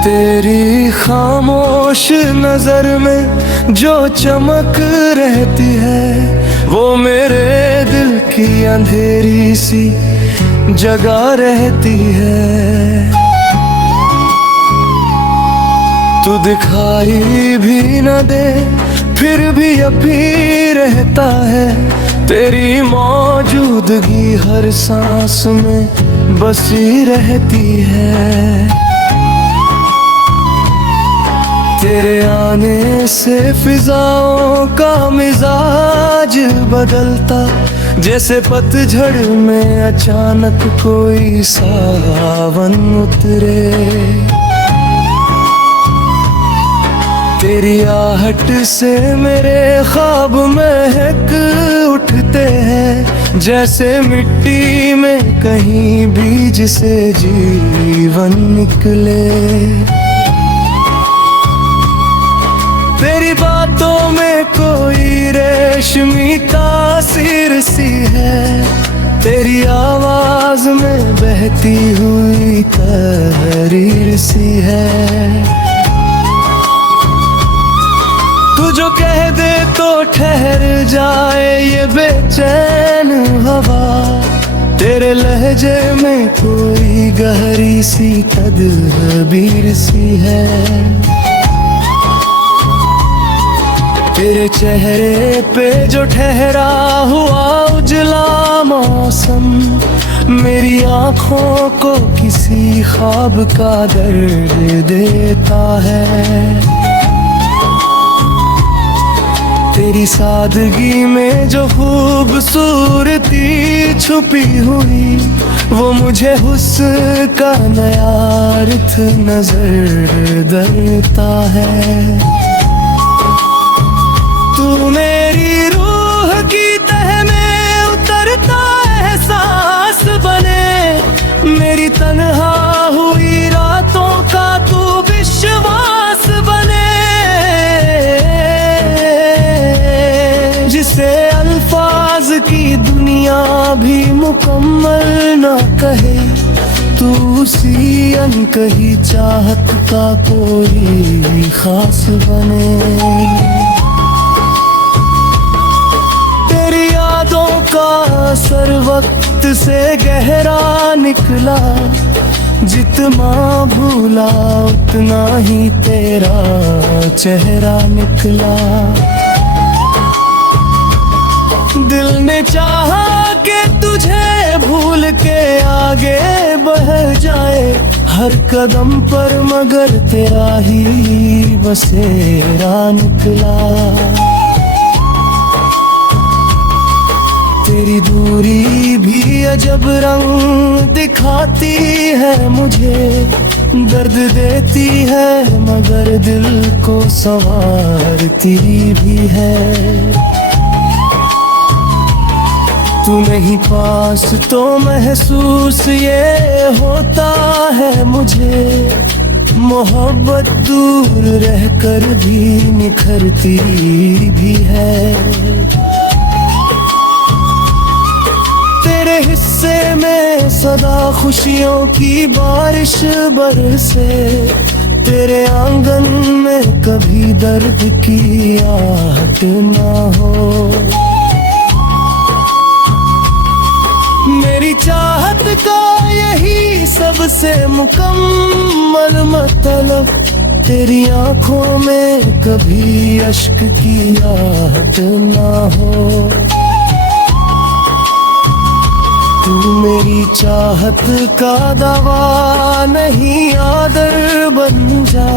तेरी खामोश नजर में जो चमक रहती है, वो मेरे दिल की अंधेरी सी जगह रहती है। तू दिखाई भी न दे फिर भी अभी रहता है, तेरी मौजूदगी हर सांस में बसी रहती है। तेरे आने से फिजाओं का मिजाज बदलता, जैसे पतझड़ में अचानक कोई सावन उतरे। तेरी आहट से मेरे ख्वाब महक उठते हैं, जैसे मिट्टी में कहीं बीज से जीवन निकले। तेरी बातों में कोई रेशमी तासीर सी है, तेरी आवाज में बहती हुई तहरीर सी है। तू जो कह दे तो ठहर जाए ये बेचैन हवा, तेरे लहजे में कोई गहरी सी तदबीर सी है। तेरे चेहरे पे जो ठहरा हुआ उजला मौसम, मेरी आँखों को किसी ख्वाब का दर्द देता है। तेरी सादगी में जो खूबसूरती छुपी हुई, वो मुझे हुस्न का नया अर्थ नजर देता है। तू मेरी रूह की तह में उतरता एहसास बने, मेरी तन्हा हुई रातों का तू विश्वास बने, जिसे अल्फाज की दुनिया भी मुकम्मल ना कहे, तू उसी अनकही चाहत का कोई खास बने। का असर वक्त से गहरा निकला, जितना भूला उतना ही तेरा चेहरा निकला। दिल ने चाहा कि तुझे भूल के आगे बढ़ जाए हर कदम पर, मगर तेरा ही बसेरा निकला। तेरी दूरी भी अजब रंग दिखाती है मुझे, दर्द देती है मगर दिल को संवारती भी है। तू नहीं पास तो महसूस ये होता है मुझे, मोहब्बत दूर रहकर भी निखरती भी है। तेरे हिस्से में सदा खुशियों की बारिश बरसे, तेरे आंगन में कभी दर्द की आहट ना हो। मेरी चाहत का यही सबसे मुकम्मल मतलब, तेरी आंखों में कभी अश्क की आहट ना हो। तू मेरी चाहत का दवा नहीं आदर बन जा,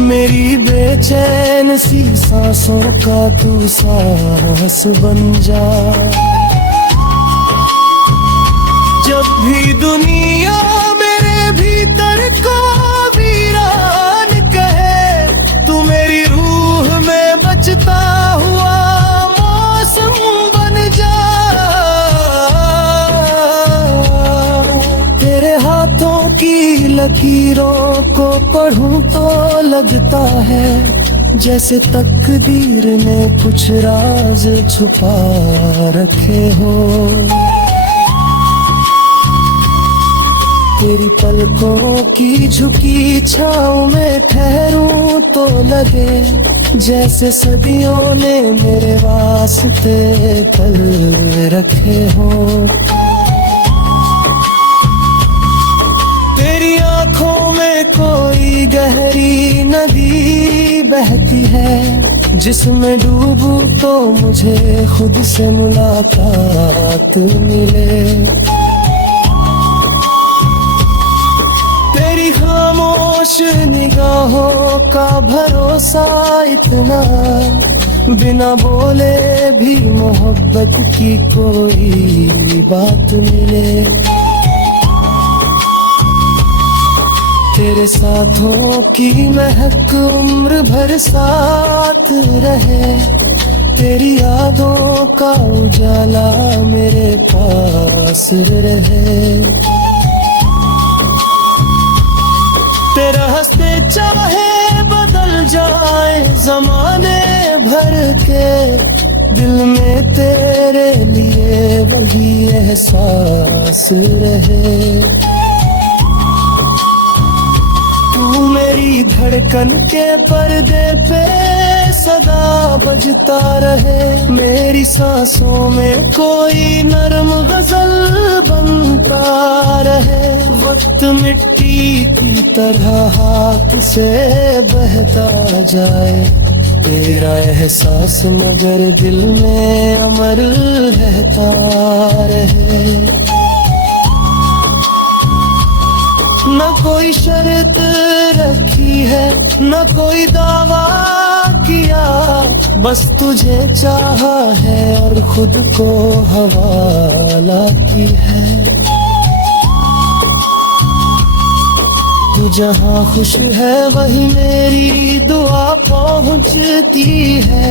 मेरी बेचैन सी सांसों का तू सांस बन जा। जब भी दुनिया मेरे भीतर को वीरान लकीरों को पढ़ूं तो लगता है जैसे तकदीर ने कुछ राज छुपा रखे हो। तेरी पलकों की झुकी छाँव में ठहरूं तो लगे जैसे सदियों ने मेरे वास्ते पल रखे हो। तेरी आंखों में कोई गहरी नदी बहती है जिसमें डूबूं तो मुझे खुद से मुलाकात मिले। तेरी खामोश निगाहों का भरोसा इतना, बिना बोले भी मोहब्बत की कोई बात मिले। तेरे साथों की महक उम्र भर साथ रहे, तेरी यादों का उजाला मेरे पास रहे। तेरा हंसते चाहे बदल जाए ज़माने भर के, दिल में तेरे लिए वही एहसास रहे। तू मेरी धड़कन के पर्दे पे सदा बजता रहे, मेरी सांसों में कोई नरम गजल बनता रहे। वक्त मिट्टी की तरह हाथ से बहता जाए, तेरा एहसास मगर दिल में अमर रहता रहे। न कोई शर्त रखी है न कोई दावा किया, बस तुझे चाहा है और खुद को हवाला की है। तू जहाँ खुश है वही मेरी दुआ पहुँचती है।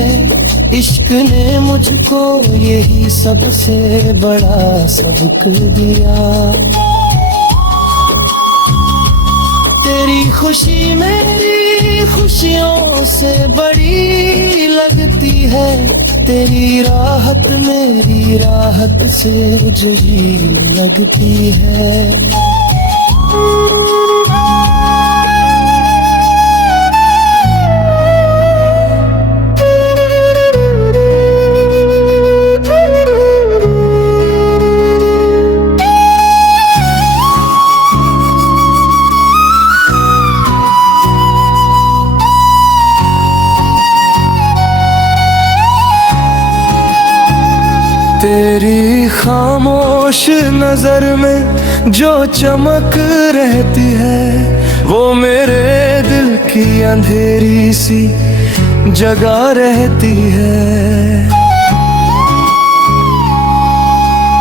इश्क ने मुझको यही सबसे बड़ा सबक दिया। तेरी खुशी मेरी खुशियों से बड़ी लगती है, तेरी राहत मेरी राहत से उजड़ी लगती है। तेरी खामोश नजर में जो चमक रहती है, वो मेरे दिल की अंधेरी सी जगह रहती है।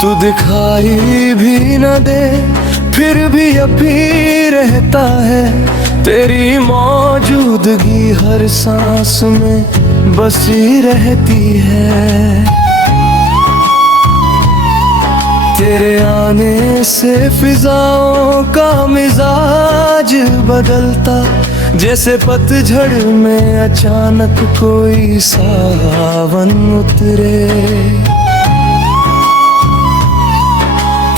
तू दिखाई भी न दे फिर भी अभी रहता है, तेरी मौजूदगी हर सांस में बसी रहती है। तेरे आने से फिजाओं का मिजाज बदलता, जैसे पतझड़ में अचानक कोई सावन उतरे।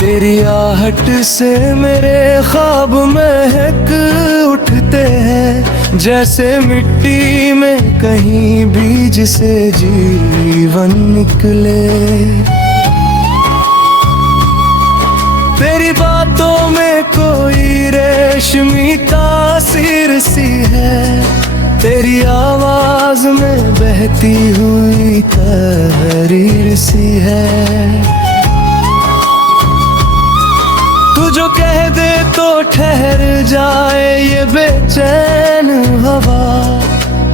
तेरी आहट से मेरे ख्वाब महक उठते हैं, जैसे मिट्टी में कहीं बीज से जीवन निकले। तेरी बातों में कोई रेशमी तासीर सी है, तेरी आवाज में बहती हुई तहरीर सी है। तू जो कह दे तो ठहर जाए ये बेचैन हवा,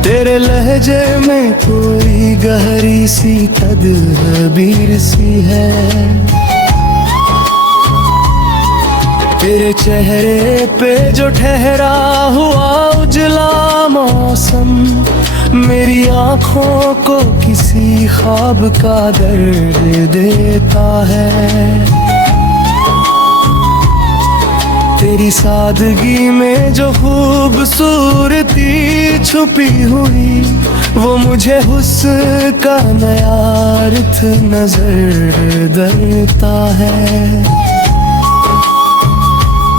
तेरे लहजे में कोई गहरी सी तदबीर सी है। तेरे चेहरे पे जो ठहरा हुआ उजला मौसम, मेरी आँखों को किसी ख्वाब का दर्द देता है। तेरी सादगी में जो खूबसूरती छुपी हुई, वो मुझे हुस्न का नया अर्थ नजर देता है।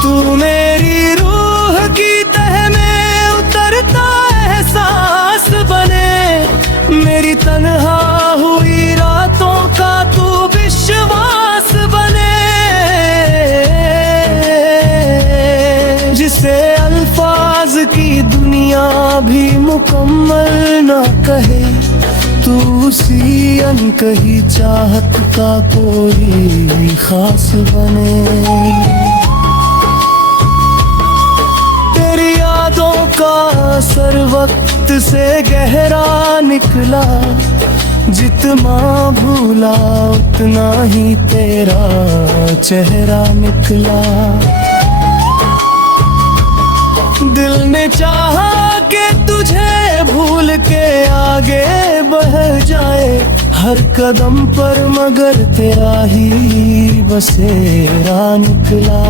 तू मेरी रूह की तह में उतरता एहसास बने, मेरी तन्हा हुई रातों का तू विश्वास बने, जिसे अल्फाज की दुनिया भी मुकम्मल ना कहे, तू उसी अनकही चाहत का कोई खास बने। तेरी यादों का असर वक्त से गहरा निकला, जितना भूला उतना ही तेरा चेहरा निकला। दिल ने चाहा कि तुझे भूल के आगे बढ़ जाए हर कदम पर, मगर तेरा ही बसेरा निकला।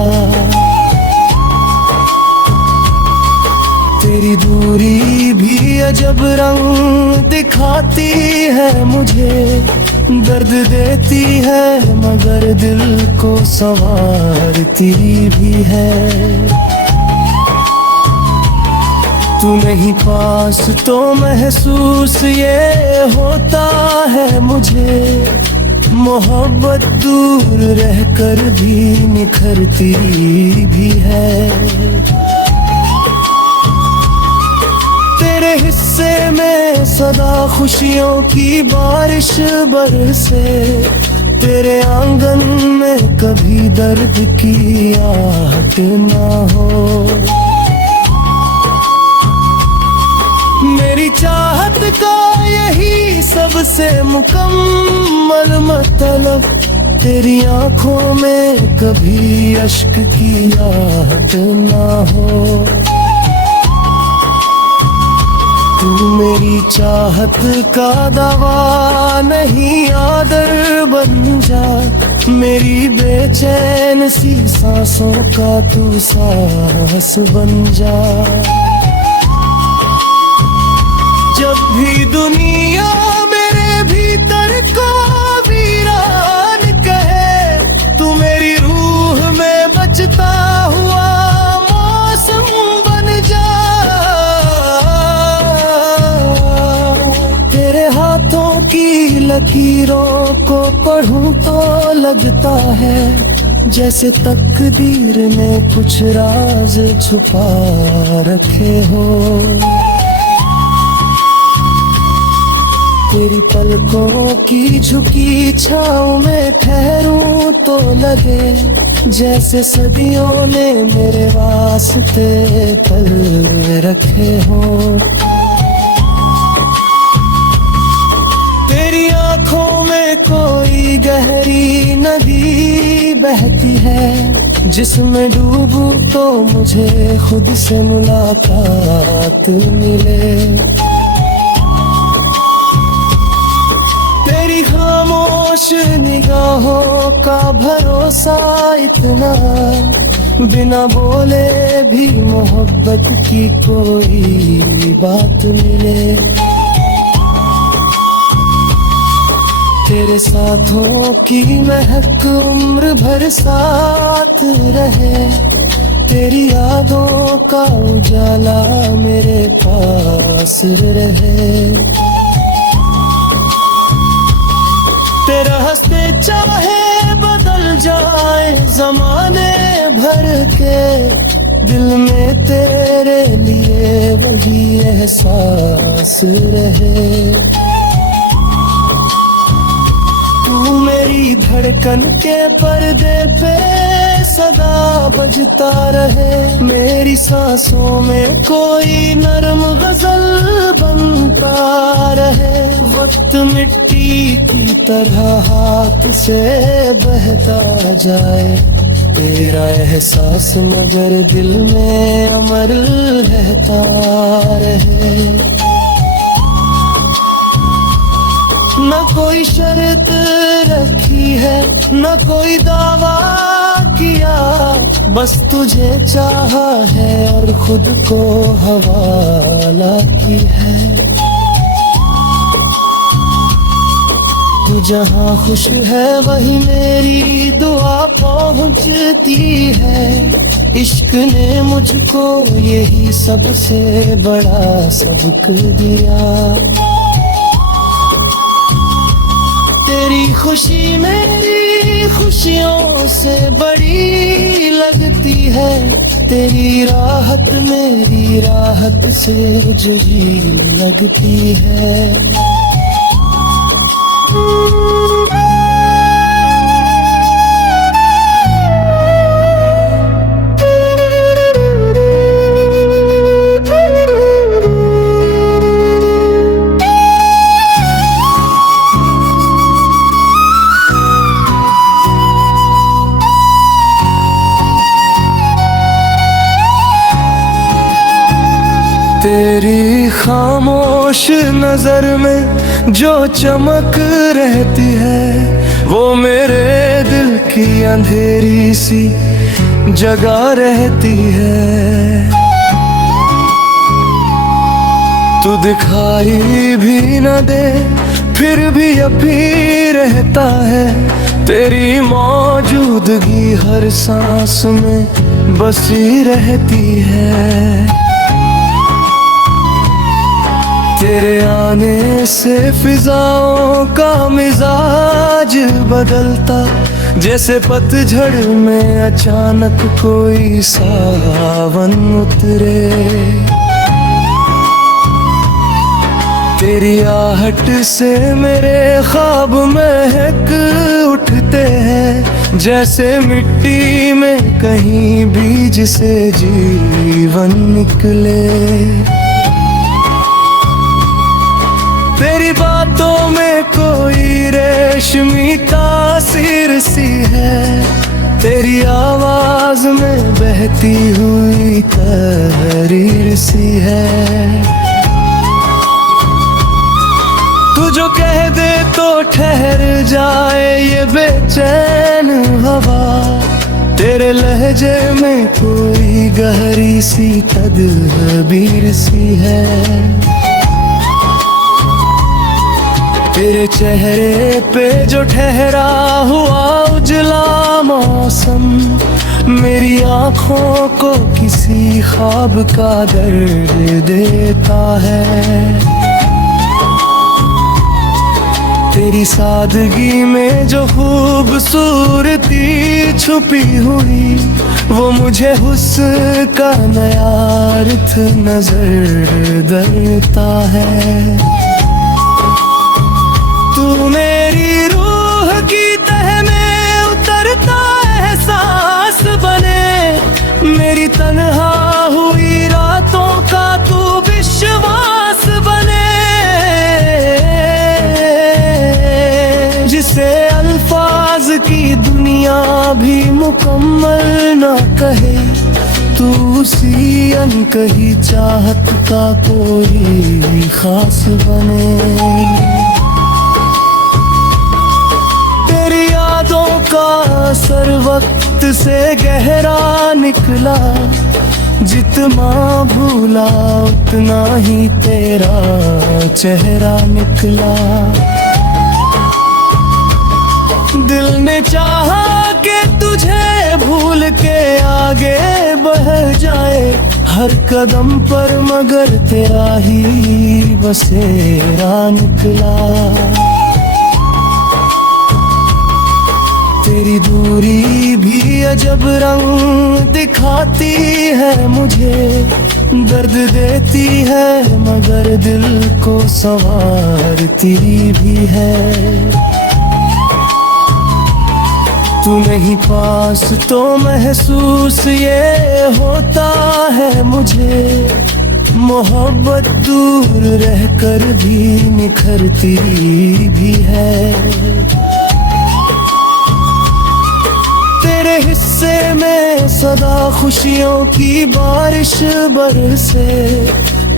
तेरी दूरी भी अजब रंग दिखाती है मुझे, दर्द देती है मगर दिल को संवारती भी है। तू नहीं पास तो महसूस ये होता है मुझे, मोहब्बत दूर रहकर भी निखरती भी है। तेरे हिस्से में सदा खुशियों की बारिश बरसे, तेरे आंगन में कभी दर्द की आहट ना हो। मेरी चाहत का यही सबसे मुकम्मल मतलब, तेरी आंखों में कभी अश्क की आहट ना हो। तू मेरी चाहत का दवा नहीं आदर बन जा, मेरी बेचैन सी सांसों का तू सांस बन जा। जब भी दुनिया मेरे भीतर को वीरान कहे, तू मेरी रूह में बचता हुआ मौसम बन जा। तेरे हाथों की लकीरों को पढ़ूं तो लगता है जैसे तकदीर ने कुछ राज छुपा रखे हो। तेरी पलकों की झुकी छाँव में ठहरूं तो लगे जैसे सदियों ने मेरे वास्ते पल रखे हो। तेरी आंखों में कोई गहरी नदी बहती है, जिसमें डूबूं तो मुझे खुद से मुलाकात मिले। तेरी खामोश निगाहों का भरोसा इतना, बिना बोले भी मोहब्बत की कोई बात मिले। तेरे साथों की महक उम्र भर साथ रहे, तेरी यादों का उजाला मेरे पास रहे। तेरा हंसते चाहे बदल जाए जमाने भर के, दिल में तेरे लिए वही एहसास रहे। तू मेरी धड़कन के पर्दे पे सदा बजता रहे, मेरी सांसों में कोई नरम गजल बनता रहे। वक्त मिट्टी की तरह हाथ से बहता जाए, तेरा एहसास मगर दिल में अमर रहता रहे। न कोई शर्त रखी है, न कोई दावा किया, बस तुझे चाहा है और खुद को हवाला की है। तू जहाँ खुश है वही मेरी दुआ पहुँचती है। इश्क ने मुझको यही सबसे बड़ा सबक दिया। तेरी खुशी मेरी खुशियों से बड़ी लगती है। तेरी राहत मेरी राहत से जुड़ी लगती है। तेरी खामोश नजर में जो चमक रहती है, वो मेरे दिल की अंधेरी सी जगह रहती है। तू दिखाई भी न दे फिर भी अभी रहता है। तेरी मौजूदगी हर सांस में बसी रहती है। तेरे आने से फिजाओं का मिजाज बदलता, जैसे पतझड़ में अचानक कोई सावन उतरे। तेरी आहट से मेरे ख्वाब महक उठते हैं, जैसे मिट्टी में कहीं बीज से जीवन निकले। तेरी बातों में कोई रेशमी तासीर सी है। तेरी आवाज में बहती हुई तहरीर सी है। तू जो कह दे तो ठहर जाए ये बेचैन हवा। तेरे लहजे में कोई गहरी सी तदबीर सी है। तेरे चेहरे पे जो ठहरा हुआ उजला मौसम, मेरी आँखों को किसी ख्वाब का दर्द देता है। तेरी सादगी में जो खूबसूरती छुपी हुई, वो मुझे हुस्न का नया अर्थ नजर देता है। तू मेरी रूह की तह में उतरता एहसास बने। मेरी तन्हा हुई रातों का तू विश्वास बने। जिसे अल्फाज की दुनिया भी मुकम्मल ना कहे, तू उसी अनकही चाहत का कोई खास बने। का असर वक्त से गहरा निकला, जितना भूला उतना ही तेरा चेहरा निकला। दिल ने चाहा कि तुझे भूल के आगे बढ़ जाए हर कदम पर, मगर तेरा ही बसेरा निकला। तेरी दूरी भी अजब रंग दिखाती है मुझे, दर्द देती है मगर दिल को संवारती भी है। तू नहीं पास तो महसूस ये होता है मुझे, मोहब्बत दूर रहकर भी निखरती भी है। तेरे हिस्से में सदा खुशियों की बारिश बरसे,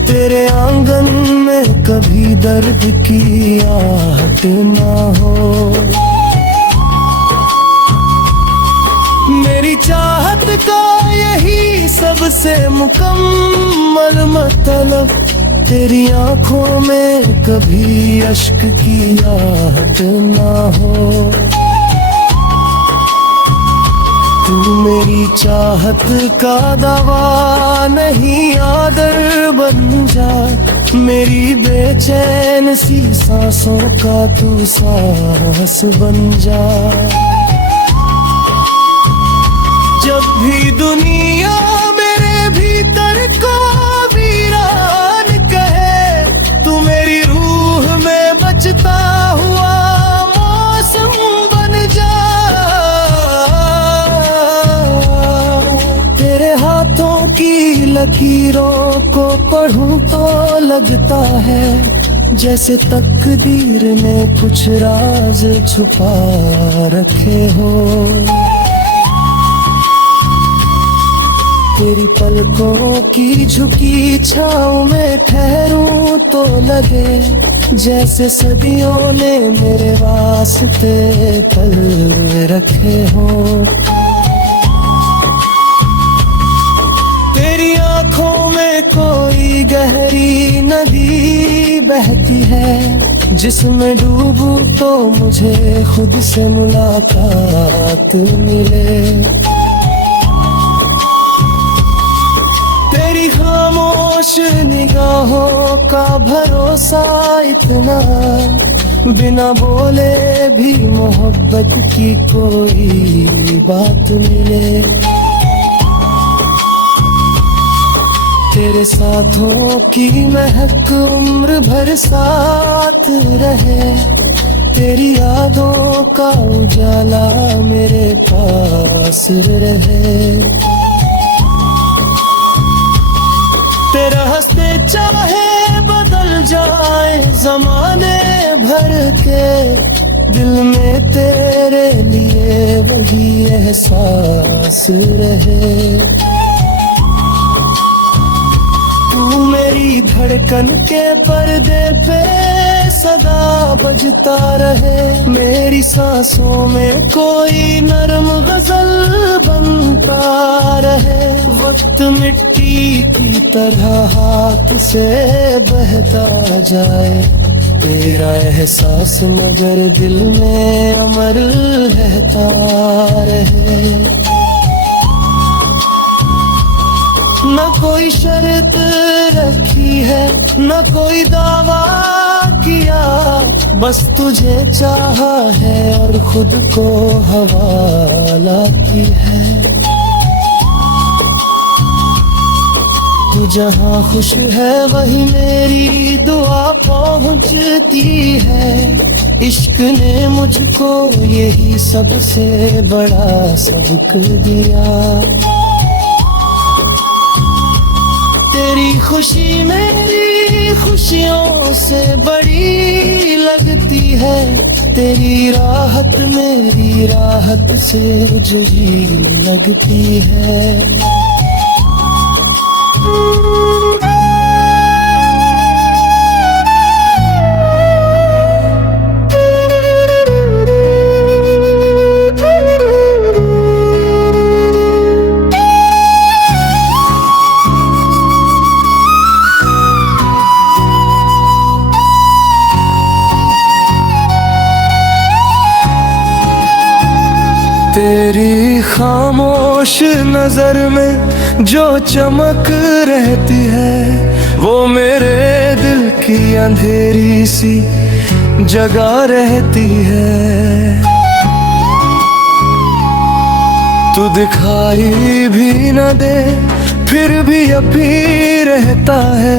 तेरे आंगन में कभी दर्द की आहट ना हो। मेरी का यही सबसे मुकम्मल मतलब, तेरी आंखों में कभी अश्क की आहट ना हो। तू मेरी चाहत का दवा नहीं, आदर बन जा। मेरी बेचैन सी सांसों का तू सांस बन जा। जब भी दुनिया मेरे भीतर को वीरान कहे, तू मेरी रूह में बचता हुआ मौसम बन जा। तेरे हाथों की लकीरों को पढ़ूं तो लगता है जैसे तकदीर ने कुछ राज छुपा रखे हो। तेरी पलकों की झुकी छाँव में ठहरूं तो लगे जैसे सदियों ने मेरे वास्ते पल रखे हो। तेरी आंखों में कोई गहरी नदी बहती है, जिसमें डूबूं तो मुझे खुद से मुलाकात मिले। तेरी खामोश निगाहों का भरोसा इतना, बिना बोले भी मोहब्बत की कोई बात मिले। तेरे साथों की महक उम्र भर साथ रहे, तेरी यादों का उजाला मेरे पास रहे। तेरा हंसते चाहे बदल जाए जमाने भर के, दिल में तेरे लिए वही एहसास रहे। तू मेरी धड़कन के पर्दे पे सदा बजता रहे, मेरी सांसों में कोई नरम गजल बनता रहे। वक्त मिट्टी की तरह हाथ से बहता जाए, तेरा एहसास मगर दिल में अमर रहता रहे। न कोई शर्त रखी है, न कोई दावा किया, बस तुझे चाहा है और खुद को हवाला की है। तू जहाँ खुश है वही मेरी दुआ पहुँचती है। इश्क ने मुझको यही सबसे बड़ा सबक दिया। तेरी खुशी मेरी खुशियों से बड़ी लगती है, तेरी राहत मेरी राहत से जुड़ी लगती है। तेरी खामोश नजर में जो चमक रहती है, वो मेरे दिल की अंधेरी सी जगह रहती है। तू दिखाई भी न दे फिर भी अभी रहता है,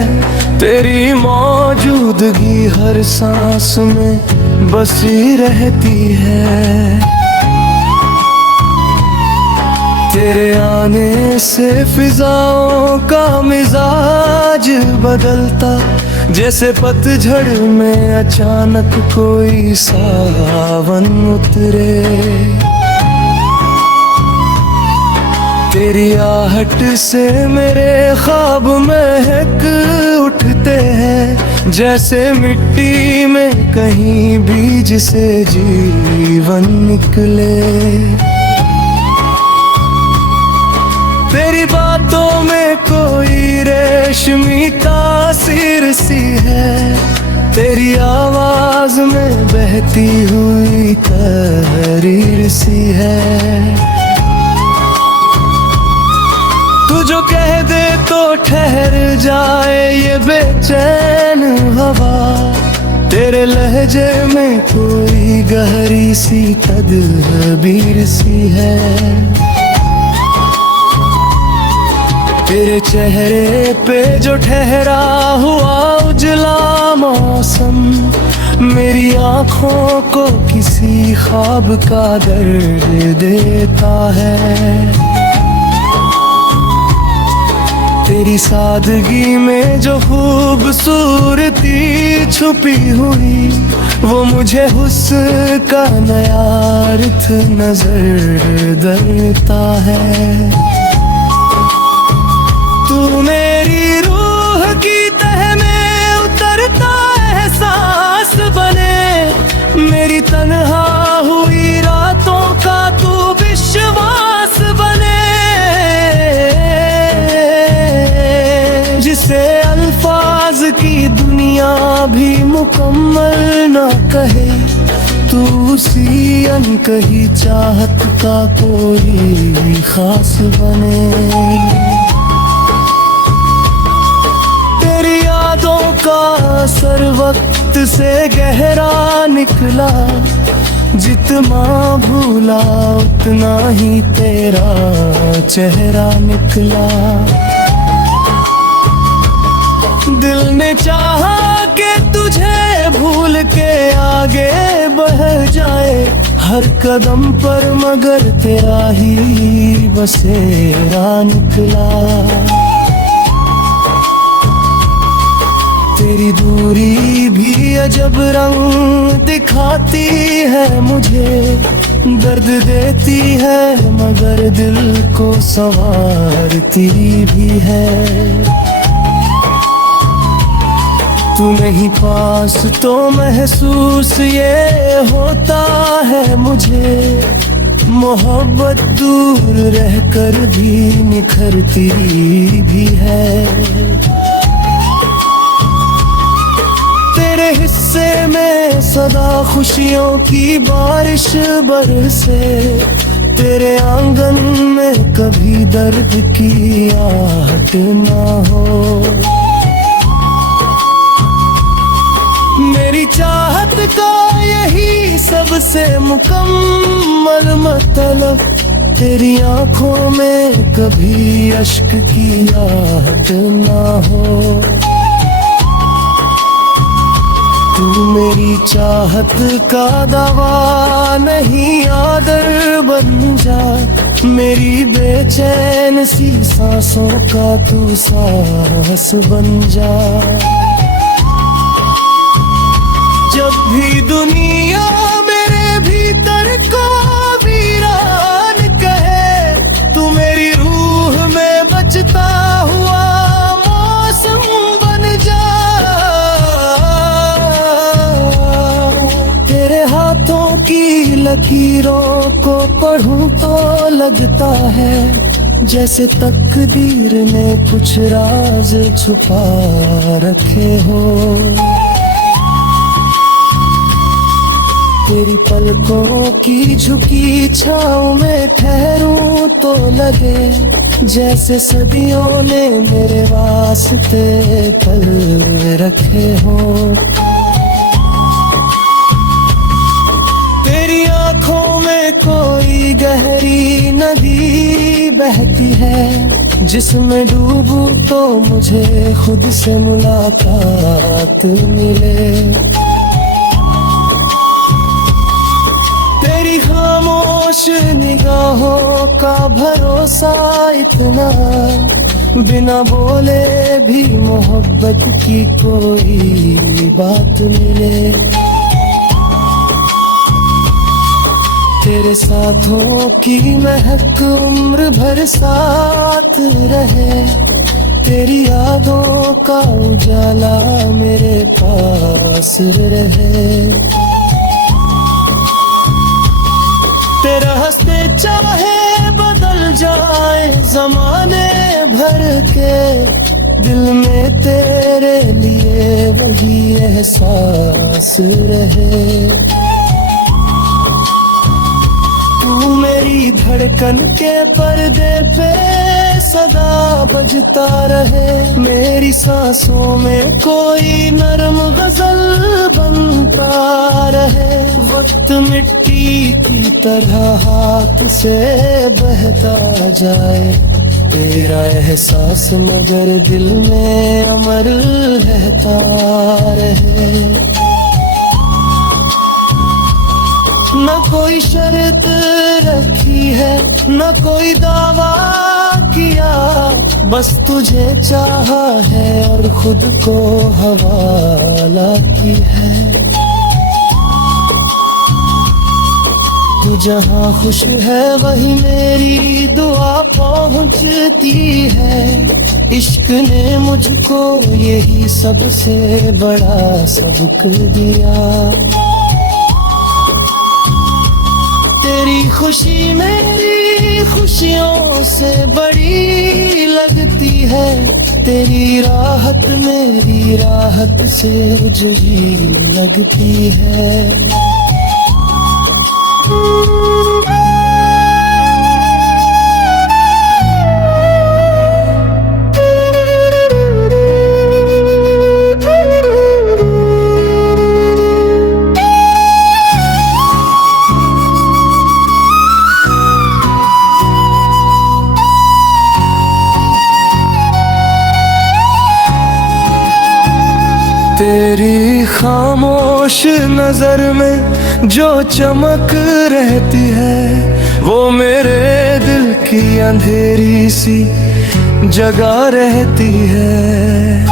तेरी मौजूदगी हर सांस में बसी रहती है। तेरे आने से फिजाओं का मिजाज बदलता, जैसे पतझड़ में अचानक कोई सावन उतरे। तेरी आहट से मेरे ख्वाब महक उठते हैं, जैसे मिट्टी में कहीं बीज से जीवन निकले। बातों में कोई रेशमी तासीर सी है, तेरी आवाज में बहती हुई तहरीर सी है। तू जो कह दे तो ठहर जाए ये बेचैन हवा, तेरे लहजे में कोई गहरी सी तदबीर सी है। तेरे चेहरे पे जो ठहरा हुआ उजला मौसम, मेरी आँखों को किसी ख्वाब का दर्द देता है। तेरी सादगी में जो खूबसूरती छुपी हुई, वो मुझे हुस्न का नया अर्थ नजर देता है। तू मेरी रूह की तह में उतरता एहसास बने, मेरी तन्हा हुई रातों का तू विश्वास बने, जिसे अल्फाज की दुनिया भी मुकम्मल ना कहे, तू उसी अनकही चाहत का कोई खास बने। का असर वक्त से गहरा निकला, जितना भूला उतना ही तेरा चेहरा निकला। दिल ने चाहा कि तुझे भूल के आगे बढ़ जाए, हर कदम पर मगर तेरा ही बसेरा निकला। तेरी दूरी भी अजब रंग दिखाती है मुझे, दर्द देती है मगर दिल को संवारती भी है। तू नहीं पास तो महसूस ये होता है मुझे, मोहब्बत दूर रहकर भी निखरती भी है। तेरे हिस्से में सदा खुशियों की बारिश बरसे, तेरे आंगन में कभी दर्द की आहट ना हो। मेरी चाहत का यही सबसे मुकम्मल मतलब, तेरी आंखों में कभी अश्क की आहट ना हो। तू मेरी चाहत का दवा नहीं आदर बन जा, मेरी बेचैन सी सांसों का तू सांस बन जा। जब भी दुनिया मेरे भीतर को वीरान कहे, तू मेरी रूह में बचता हुआ मौसम बन जा। तेरे हाथों की लकीरों को पढ़ूं तो लगता है जैसे तकदीर ने कुछ राज छुपा रखे हो। तेरी पलकों की झुकी छाँव में ठहरूं तो लगे जैसे सदियों ने मेरे वास्ते पल रखे हो। तेरी आंखों में कोई गहरी नदी बहती है, जिसमें डूबूं तो मुझे खुद से मुलाकात मिले। तेरी खामोश निगाहों का भरोसा इतना, बिना बोले भी मोहब्बत की कोई बात मिले। तेरे साथों की महक उम्र भर साथ रहे, तेरी यादों का उजाला मेरे पास रहे। तेरा हंसते चाहे बदल जाए में जमाने भर के, दिल में तेरे लिए वही एहसास रहे। तू मेरी धड़कन के पर्दे पे सदा बजता रहे, मेरी सांसों में कोई नरम गजल बनता रहे। वक्त मिट्टी की तरह हाथ से बहता जाए, तेरा एहसास मगर दिल में अमर रहता रहे। न कोई शर्त रखी है, न कोई दावा किया, बस तुझे चाहा है और खुद को हवाला की है। तू जहाँ खुश है वही मेरी दुआ पहुँचती है। इश्क ने मुझको यही सबसे बड़ा सबक दिया। तेरी खुशी मेरी खुशियों से बड़ी लगती है, तेरी राहत मेरी राहत से उजली लगती है। तेरी खामोश नजर में जो चमक रहती है, वो मेरे दिल की अंधेरी सी जगह रहती है।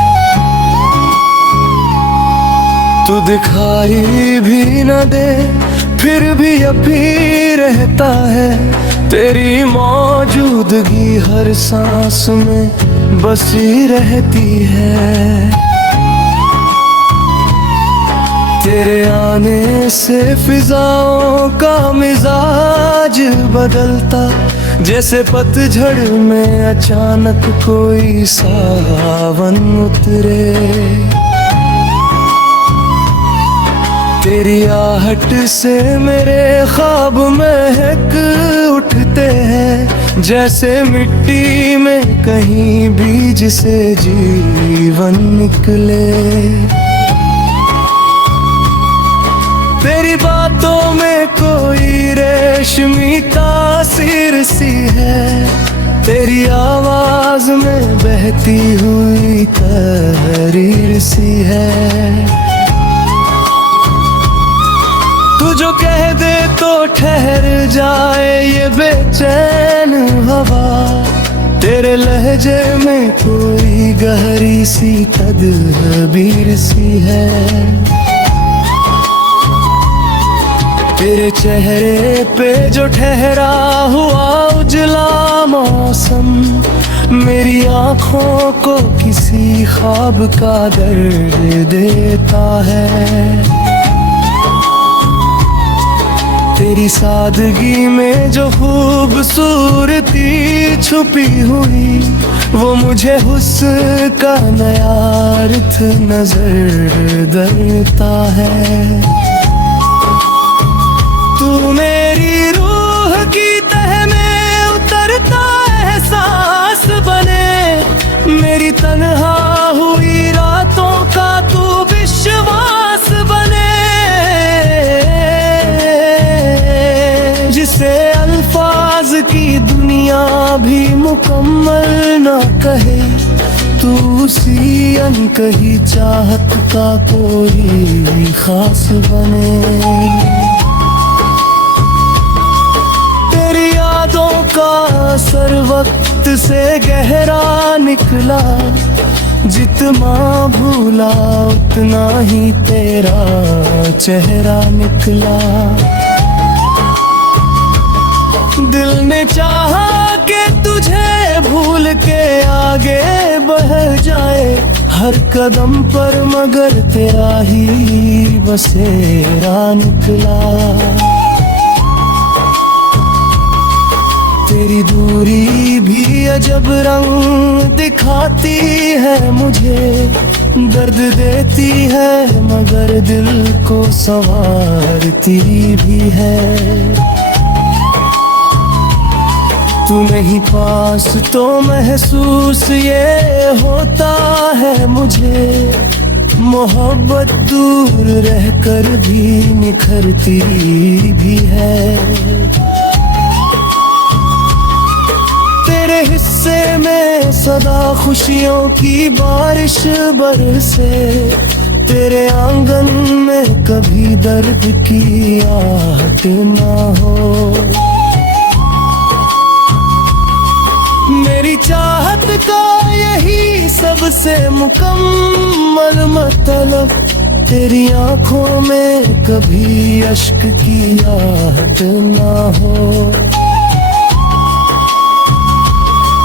तू दिखाई भी न दे फिर भी अभी रहता है, तेरी मौजूदगी हर सांस में बसी रहती है। तेरे आने से फिजाओं का मिजाज बदलता, जैसे पतझड़ में अचानक कोई सावन उतरे। तेरी आहट से मेरे ख्वाब महक उठते हैं, जैसे मिट्टी में कहीं बीज से जीवन निकले। तेरी बातों में कोई रेशमी तासीर सी है, तेरी आवाज में बहती हुई तहरीर सी है। तू जो कह दे तो ठहर जाए ये बेचैन हवा, तेरे लहजे में कोई गहरी सी तदबीर सी है। तेरे चेहरे पे जो ठहरा हुआ उजला मौसम, मेरी आँखों को किसी ख्वाब का दर्द देता है। तेरी सादगी में जो खूबसूरती छुपी हुई, वो मुझे हुस्न का नया अर्थ नजर देता है। तू मेरी रूह की तह में उतरता एहसास बने, मेरी तन्हा हुई रातों का तू विश्वास बने। जिसे अल्फाज की दुनिया भी मुकम्मल ना कहे, तू उसी अनकही चाहत का कोई खास बने। का असर वक्त से गहरा निकला, जितना भूला उतना ही तेरा चेहरा निकला। दिल ने चाहा कि तुझे भूल के आगे बढ़ जाए, हर कदम पर मगर तेरा ही बसेरा निकला। तेरी दूरी भी अजब रंग दिखाती है मुझे, दर्द देती है मगर दिल को संवारती भी है। तू नहीं पास तो महसूस ये होता है मुझे, मोहब्बत दूर रहकर भी निखरती भी है। तेरे हिस्से में सदा खुशियों की बारिश बरसे, तेरे आंगन में कभी दर्द की आहट ना हो। मेरी चाहत का यही सबसे मुकम्मल मतलब, तेरी आंखों में कभी अश्क की आहट ना हो।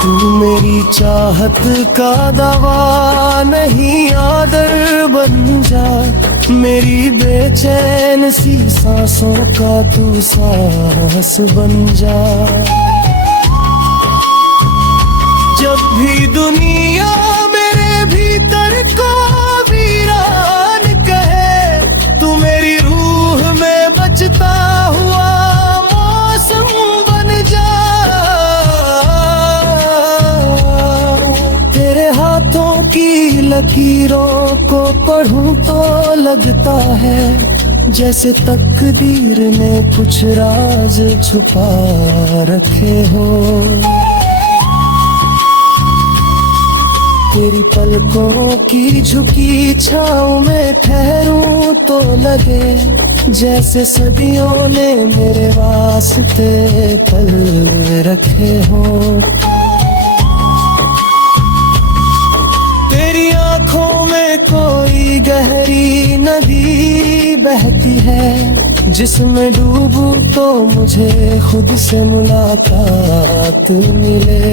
तू मेरी चाहत का दवा नहीं आदर बन जा, मेरी बेचैन सी सांसों का तू सांस बन जा। जब भी दुनिया मेरे भीतर को वीरान कहे, तू मेरी रूह में बचता हुआ मौसम बन जा। तेरे हाथों की लकीरों को पढ़ूं तो लगता है जैसे तकदीर ने कुछ राज छुपा रखे हो। तेरी पलकों की झुकी छाँव में ठहरूं तो लगे जैसे सदियों ने मेरे वास्ते पल रखे हो। तेरी आंखों में कोई गहरी नदी बहती है, जिसमें डूबूं तो मुझे खुद से मुलाकात मिले।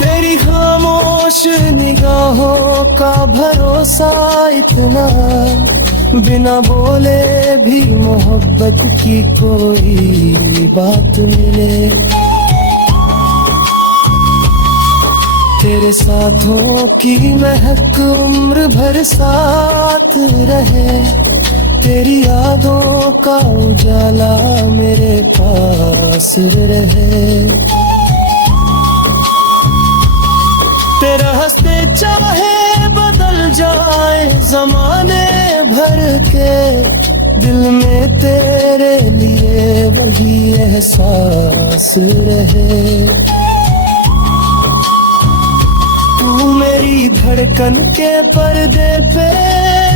तेरी खामोश निगाहों का भरोसा इतना, बिना बोले भी मोहब्बत की कोई बात मिले। तेरे साथों की महक उम्र भर साथ रहे, तेरी यादों का उजाला मेरे पास रहे। तेरा हंसते चाहे बदल जाए जमाने भर के, दिल में तेरे लिए वही एहसास रहे। तू मेरी धड़कन के पर्दे पे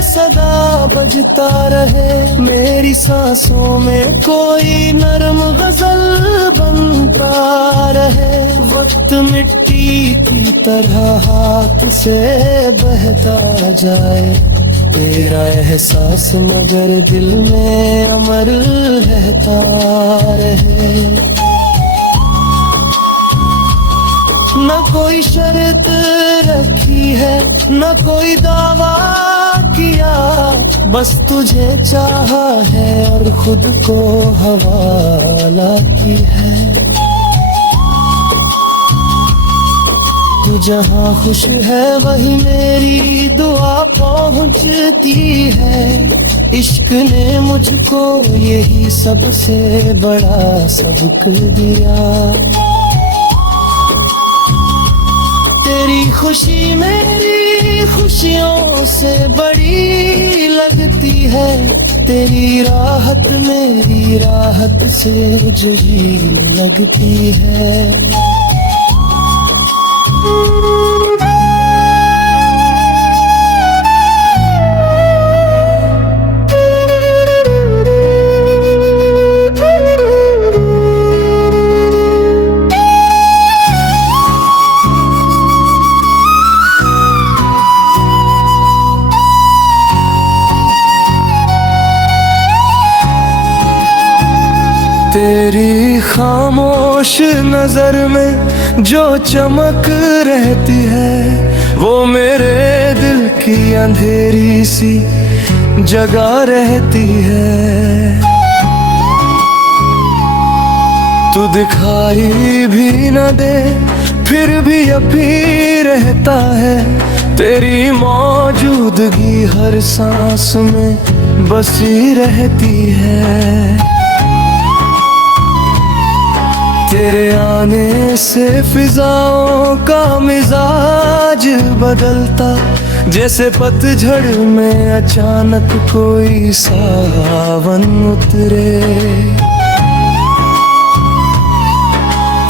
सदा बजता रहे, मेरी सांसों में कोई नरम गजल बनता रहे। वक्त मिट्टी की तरह हाथ से बहता जाए, तेरा एहसास मगर दिल में अमर रहता रहे। न कोई शर्त रखी है, न कोई दावा किया, बस तुझे चाहा है और खुद को हवाला की है। तू जहाँ खुश है वही मेरी दुआ पहुँचती है, इश्क ने मुझको यही सबसे बड़ा सबक दिया। तेरी खुशी मेरी खुशियों से बड़ी लगती है, तेरी राहत मेरी राहत से जुड़ी लगती है। तेरी खामोश नजर में जो चमक रहती है, वो मेरे दिल की अंधेरी सी जगह रहती है। तू दिखाई भी न दे फिर भी अभी रहता है, तेरी मौजूदगी हर सांस में बसी रहती है। तेरे आने से फिजाओं का मिजाज बदलता, जैसे पतझड़ में अचानक कोई सावन उतरे।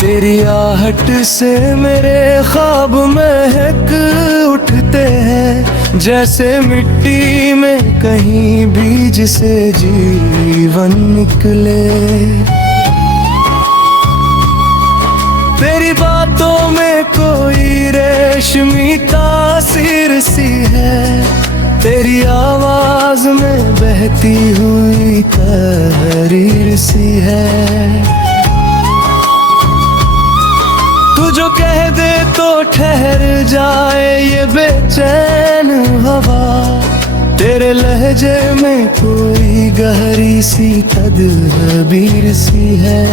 तेरी आहट से मेरे ख्वाब महक उठते हैं, जैसे मिट्टी में कहीं बीज से जीवन निकले। तेरी बातों में कोई रेशमी तासीर सी है, तेरी आवाज में बहती हुई तहरीर सी है। तू जो कह दे तो ठहर जाए ये बेचैन हवा, तेरे लहजे में कोई गहरी सी तदबीर सी है।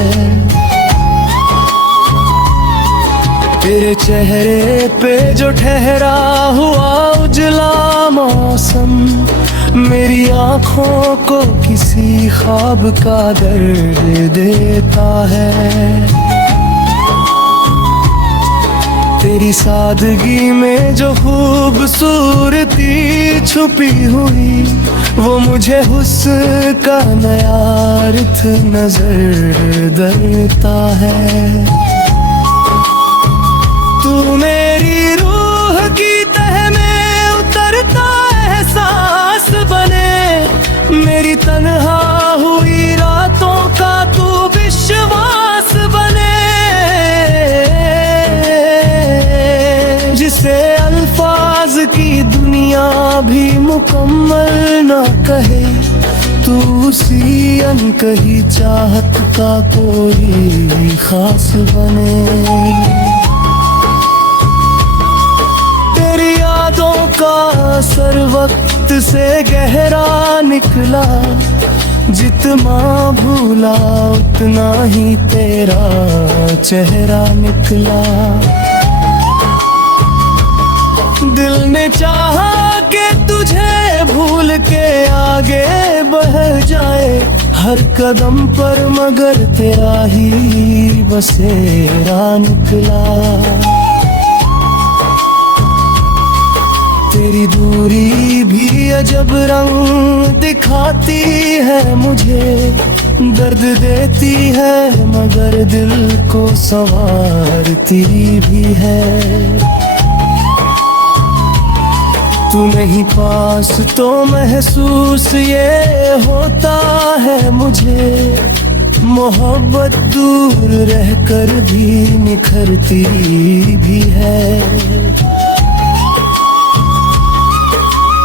तेरे चेहरे पे जो ठहरा हुआ उजला मौसम, मेरी आँखों को किसी ख्वाब का दर्द देता है। तेरी सादगी में जो खूबसूरती छुपी हुई, वो मुझे हुस्न का नया अर्थ नजर देता है। तू मेरी रूह की तह में उतरता एहसास बने, मेरी तन्हा हुई रातों का तू विश्वास बने, जिसे अल्फाज की दुनिया भी मुकम्मल ना कहे, तू उसी अनकही चाहत का कोई खास बने। तेरी यादों का असर वक्त से गहरा निकला, जितना भूला उतना ही तेरा चेहरा निकला। दिल ने चाहा कि तुझे भूल के आगे बढ़ जाए हर कदम पर, मगर तेरा ही बसेरा निकला। तेरी दूरी भी अजब रंग दिखाती है मुझे, दर्द देती है मगर दिल को संवारती भी है। तू नहीं पास तो महसूस ये होता है मुझे, मोहब्बत दूर रहकर भी निखरती भी है।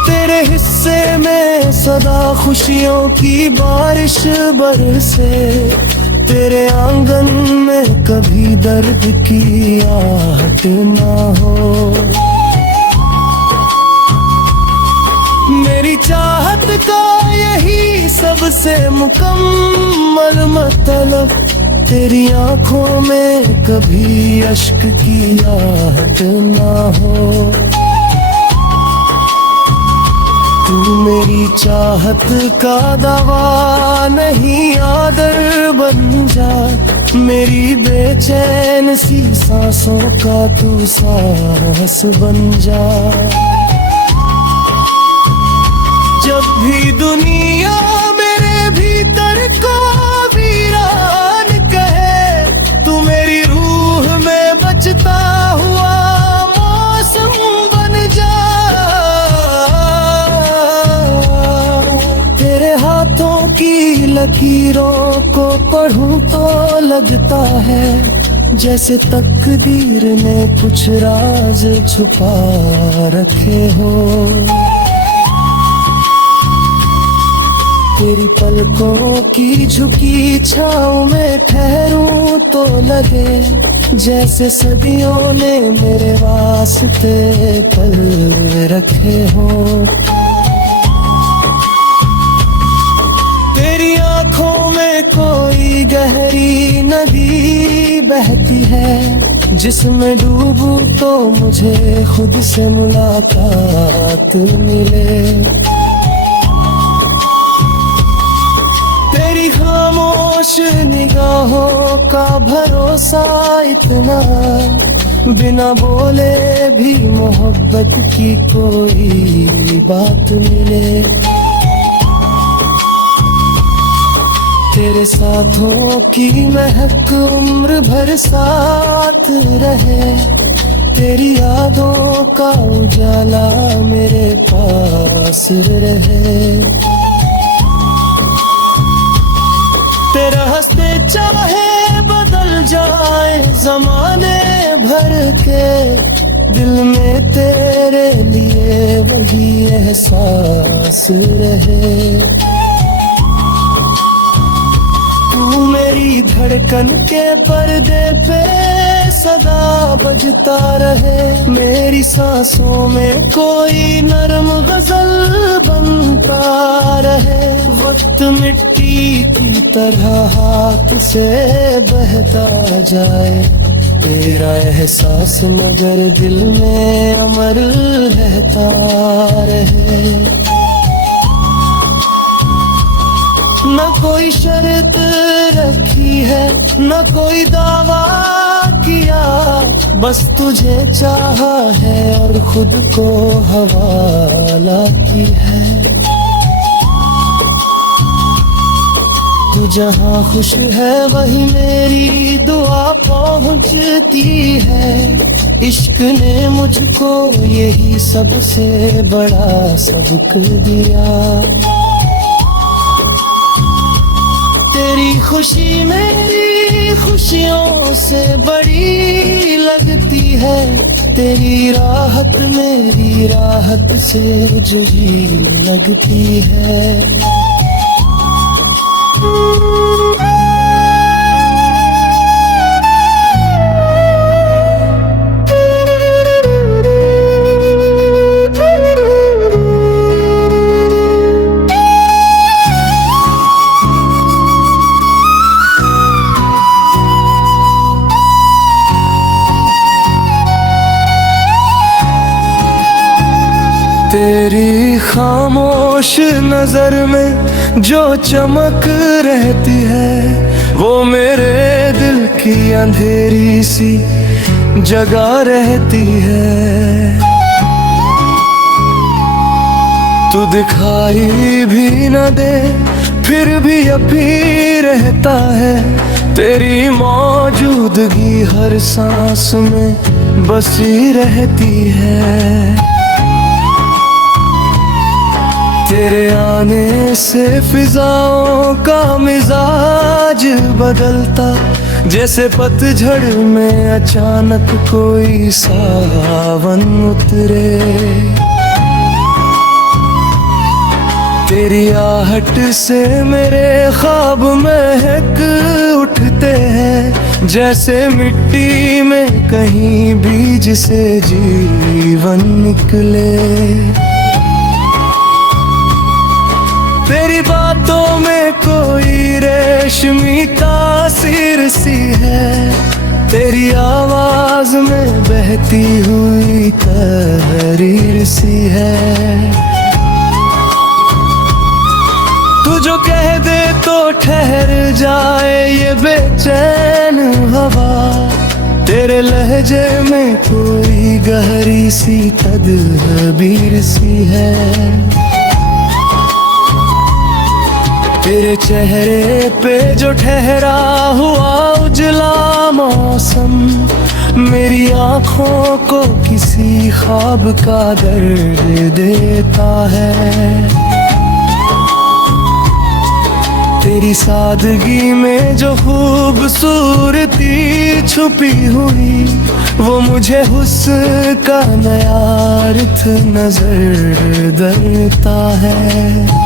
तेरे हिस्से में सदा खुशियों की बारिश बरसे, तेरे आंगन में कभी दर्द की आहट ना हो। मेरी चाहत का यही सबसे मुकम्मल मतलब, तेरी आंखों में कभी अश्क की आहट ना हो। तू मेरी चाहत का दवा नहीं आदर बन जा, मेरी बेचैन सी सांसों का तू सांस बन जा। जब भी दुनिया मेरे भीतर को वीरान कहे, तू मेरी रूह में बचता हुआ मौसम बन जा। तेरे हाथों की लकीरों को पढ़ूं तो लगता है, जैसे तकदीर ने कुछ राज छुपा रखे हो। तेरी पलकों की झुकी छाँव में ठहरूं तो लगे, जैसे सदियों ने मेरे वास्ते पल रखे हो। तेरी आंखों में कोई गहरी नदी बहती है, जिसमें डूबूं तो मुझे खुद से मुलाकात मिले। तेरी खामोश निगाहों का भरोसा इतना, बिना बोले भी मोहब्बत की कोई बात मिले। तेरे साथों की महक उम्र भर साथ रहे, तेरी यादों का उजाला मेरे पास रहे। तेरा हंसते चाहे बदल जाए जमाने भर के, दिल में तेरे लिए वही एहसास रहे। तू मेरी धड़कन के पर्दे पे सदा बजता रहे, मेरी सांसों में कोई नरम गजल बनता रहे। वक्त मिट्टी की तरह हाथ से बहता जाए, तेरा एहसास मगर दिल में अमर रहता रहे। न कोई शर्त रखी है, न कोई दावा किया, बस तुझे चाहा है और खुद को हवाला की है। तू जहाँ खुश है वही मेरी दुआ पहुँचती है। इश्क ने मुझको यही सबसे बड़ा सबक दिया। तेरी खुशी मेरी खुशियों से बड़ी लगती है, तेरी राहत मेरी राहत से जुड़ी लगती है। तेरी खामोश नजर में जो चमक रहती है, वो मेरे दिल की अंधेरी सी जगह रहती है। तू दिखाई भी न दे फिर भी अभी रहता है, तेरी मौजूदगी हर सांस में बसी रहती है। तेरे आने से फिजाओं का मिजाज बदलता, जैसे पतझड़ में अचानक कोई सावन उतरे। तेरी आहट से मेरे ख्वाब महक उठते हैं, जैसे मिट्टी में कहीं बीज से जीवन निकले। तेरी बातों में कोई रेशमी तासीर सी है, तेरी आवाज में बहती हुई तहरीर सी है। तू जो कह दे तो ठहर जाए ये बेचैन हवा, तेरे लहजे में कोई गहरी सी तदबीर सी है। तेरे चेहरे पे जो ठहरा हुआ उजला मौसम, मेरी आँखों को किसी ख्वाब का दर्द देता है। तेरी सादगी में जो खूबसूरती छुपी हुई, वो मुझे हुस्न का नया अर्थ नजर देता है।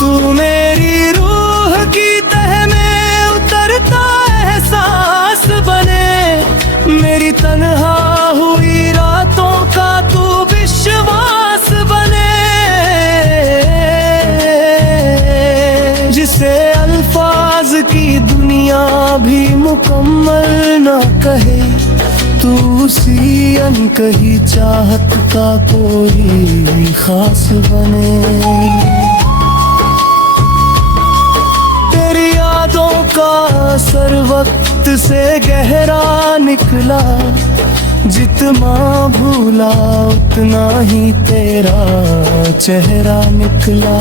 तू मेरी रूह की तह में उतरता एहसास बने, मेरी तन्हा हुई रातों का तू विश्वास बने, जिसे अल्फाज मुकम्मल ना कहे, तू सी अनकही चाहत का कोई खास बने। तेरी यादों का असर वक्त से गहरा निकला, जितना भूला उतना ही तेरा चेहरा निकला।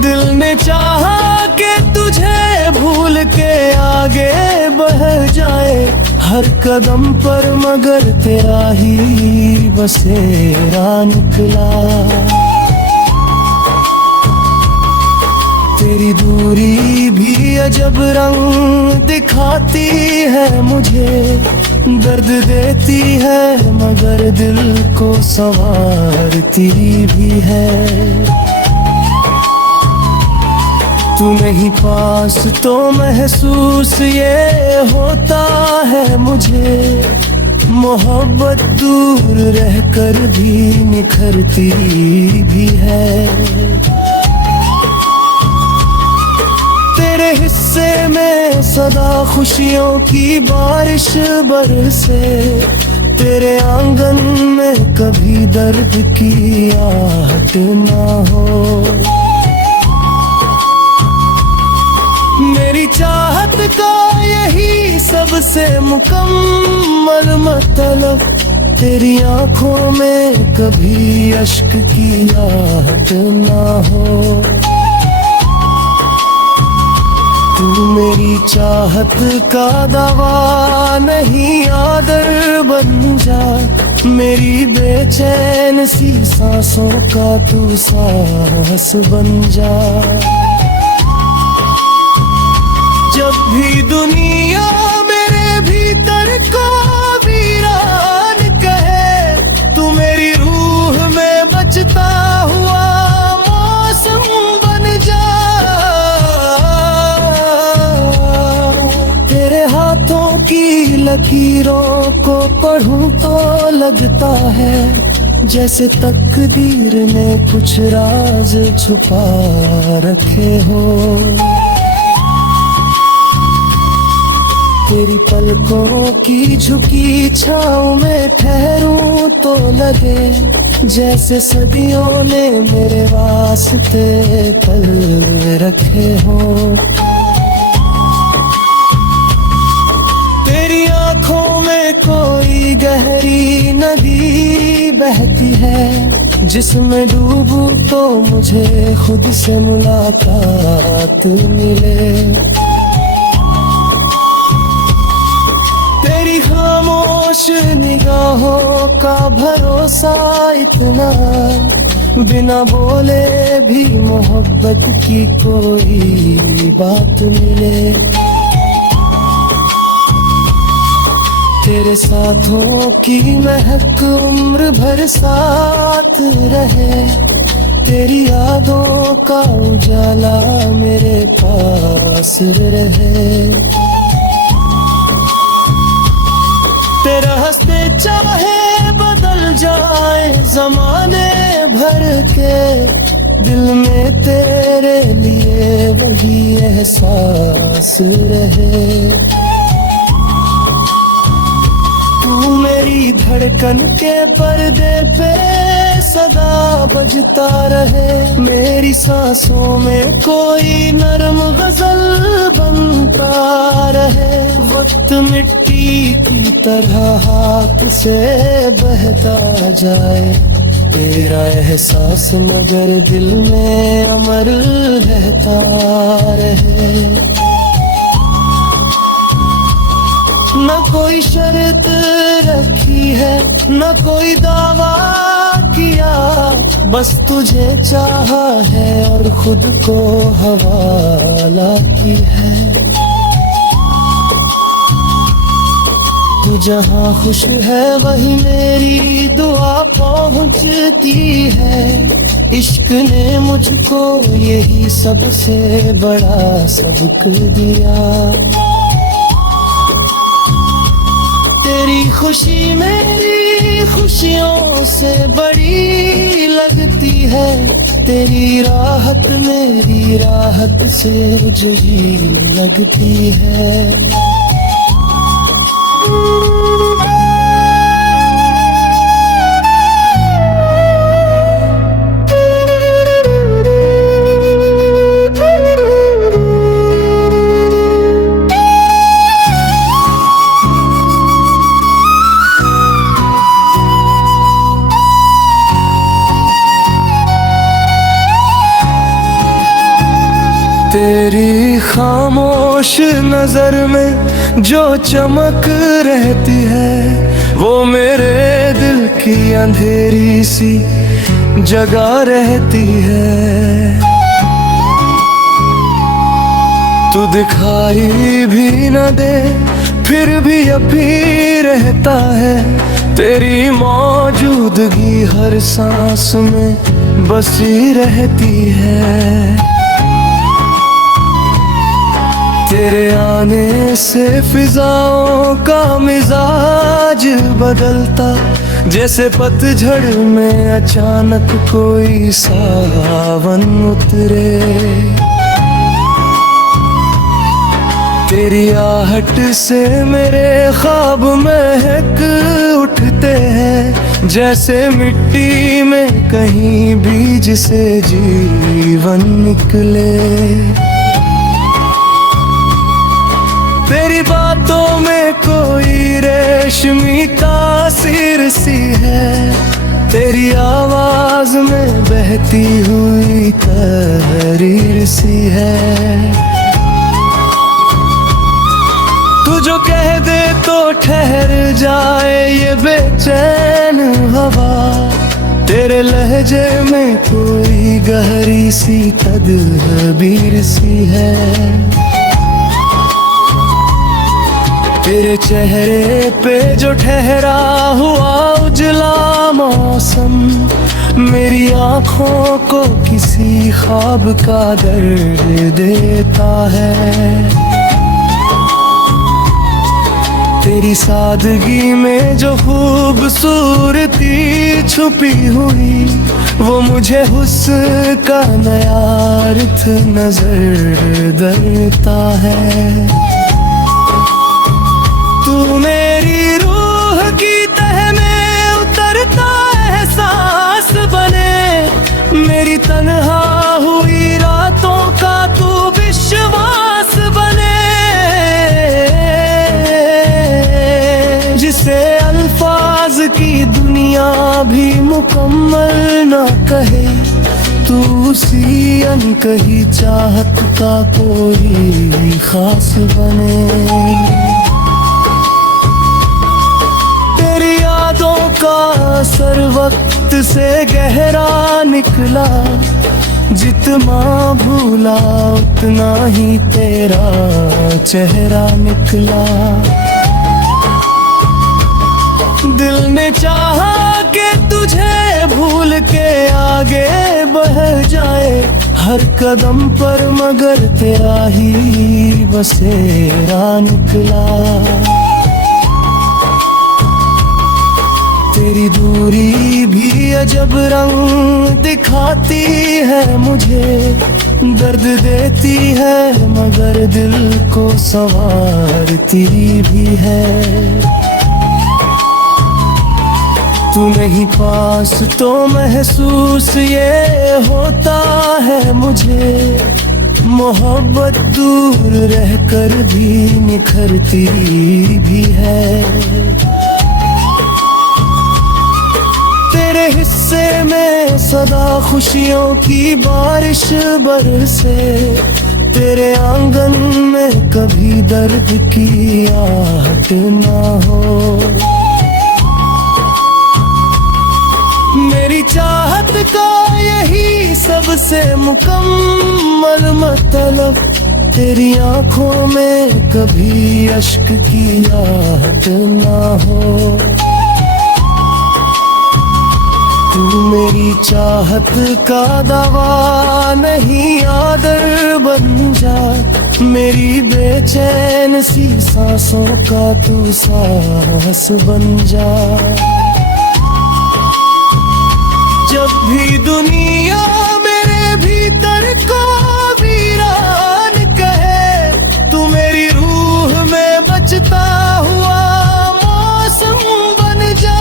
दिल ने चाहा कि तुझे भूल के आगे बढ़ जाए हर कदम पर, मगर तेरा ही बसेरा निकला। तेरी दूरी भी अजब रंग दिखाती है मुझे, दर्द देती है मगर दिल को संवारती भी है। तू नहीं पास तो महसूस ये होता है मुझे, मोहब्बत दूर रहकर भी निखरती भी है। तेरे हिस्से में सदा खुशियों की बारिश बरसे, तेरे आंगन में कभी दर्द की आहट ना हो। मेरी चाहत का यही सबसे मुकम्मल मतलब, तेरी आंखों में कभी अश्क की आहट ना हो। तू मेरी चाहत का दवा नहीं आदर बन जा, मेरी बेचैन सी सांसों का तू सांस बन जा। जब भी दुनिया मेरे भीतर को वीरान कहे, तू मेरी रूह में बचता हुआ मौसम बन जा। तेरे हाथों की लकीरों को पढ़ूं तो लगता है जैसे तकदीर ने कुछ राज छुपा रखे हो। तेरी पलकों की झुकी छाँव में ठहरूं तो लगे जैसे सदियों ने मेरे वास्ते पल रखे हो। तेरी आंखों में कोई गहरी नदी बहती है, जिसमें डूबूं तो मुझे खुद से मुलाकात मिले। तेरी खामोश निगाहों का भरोसा इतना, बिना बोले भी मोहब्बत की कोई बात मिले। तेरे साथों की महक उम्र भर साथ रहे, तेरी यादों का उजाला मेरे पास रहे। तेरा हंसते चाहे बदल जाए जमाने भर के, दिल में तेरे लिए वही एहसास रहे। तू मेरी धड़कन के पर्दे पे सदा बजता रहे, मेरी सांसों में कोई नरम गजल बनता रहे। वक्त मिट्टी की तरह हाथ से बहता जाए, तेरा एहसास मगर दिल में अमर रहता रहे। न कोई शर्त रखी है, न कोई दावा किया, बस तुझे चाहा है और खुद को हवाला की है। तू जहाँ खुश है वही मेरी दुआ पहुँचती है। इश्क ने मुझको यही सबसे बड़ा सबक दिया। तेरी खुशी मेरी खुशियों से बड़ी लगती है, तेरी राहत मेरी राहत से जुड़ी लगती है। तेरी खामोश नजर में जो चमक रहती है, वो मेरे दिल की अंधेरी सी जगह रहती है। तू दिखाई भी न दे फिर भी अभी रहता है, तेरी मौजूदगी हर सांस में बसी रहती है। तेरे आने से फिजाओं का मिजाज बदलता, जैसे पतझड़ में अचानक कोई सावन उतरे। तेरी आहट से मेरे ख्वाब महक उठते हैं, जैसे मिट्टी में कहीं बीज से जीवन निकले। तेरी बातों में कोई रेशमी तासीर सी है, तेरी आवाज में बहती हुई तहरीर सी है। तू जो कह दे तो ठहर जाए ये बेचैन हवा, तेरे लहजे में कोई गहरी सी तदबीर सी है। तेरे चेहरे पे जो ठहरा हुआ उजला मौसम, मेरी आँखों को किसी ख्वाब का दर्द देता है। तेरी सादगी में जो खूबसूरती छुपी हुई, वो मुझे हुस्न का नया अर्थ नजर देता है। तू मेरी रूह की तह में उतरता एहसास बने, मेरी तन्हा हुई रातों का तू विश्वास बने, जिसे अल्फाज की दुनिया भी मुकम्मल ना कहे, तू उसी अनकही चाहत का कोई खास बने। का असर वक्त से गहरा निकला, जितना भूला उतना ही तेरा चेहरा निकला। दिल ने चाहा कि तुझे भूल के आगे बढ़ जाए, हर कदम पर मगर तेरा ही बसेरा निकला। तेरी दूरी भी अजब रंग दिखाती है मुझे, दर्द देती है मगर दिल को संवारती भी है। तू नहीं पास तो महसूस ये होता है मुझे, मोहब्बत दूर रहकर भी निखरती भी है। तेरे हिस्से में सदा खुशियों की बारिश बरसे, तेरे आंगन में कभी दर्द की आहट ना हो। मेरी चाहत का यही सबसे मुकम्मल मतलब, तेरी आंखों में कभी अश्क की आहट ना हो। तू मेरी चाहत का दवा नहीं आदर बन जा, मेरी बेचैन सी सांसों का तू सांस बन जा। जब भी दुनिया में को वीरान कहे, तू मेरी रूह में बचता हुआ मौसम बन जा।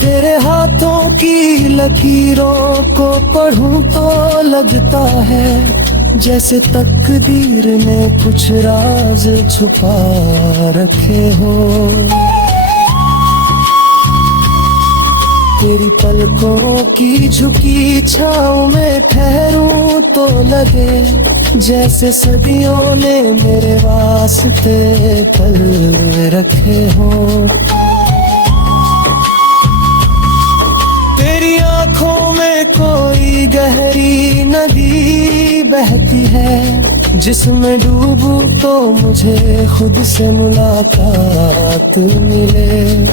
तेरे हाथों की लकीरों को पढ़ूं तो लगता है जैसे तकदीर ने कुछ राज छुपा रखे हो। तेरी पलकों की झुकी छाँव में ठहरूं तो लगे जैसे सदियों ने मेरे वास्ते पल रखे हो। तेरी आंखों में कोई गहरी नदी बहती है, जिसमें डूबूं तो मुझे खुद से मुलाकात मिले।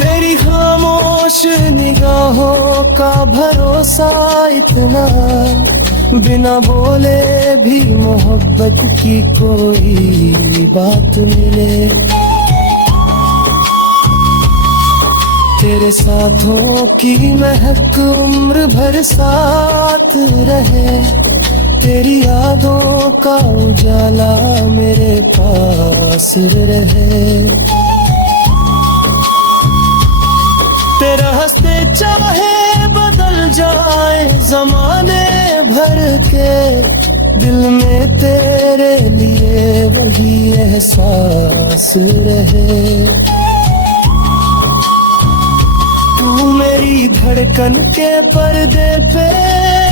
तेरी खामोश निगाहों का भरोसा इतना, बिना बोले भी मोहब्बत की कोई बात मिले। तेरे साथों की महक उम्र भर साथ रहे, तेरी यादों का उजाला मेरे पास रहे। तेरा हंसते चाहे बदल जाए जमाने भर के, दिल में तेरे लिए वही एहसास रहे। तू मेरी धड़कन के पर्दे पे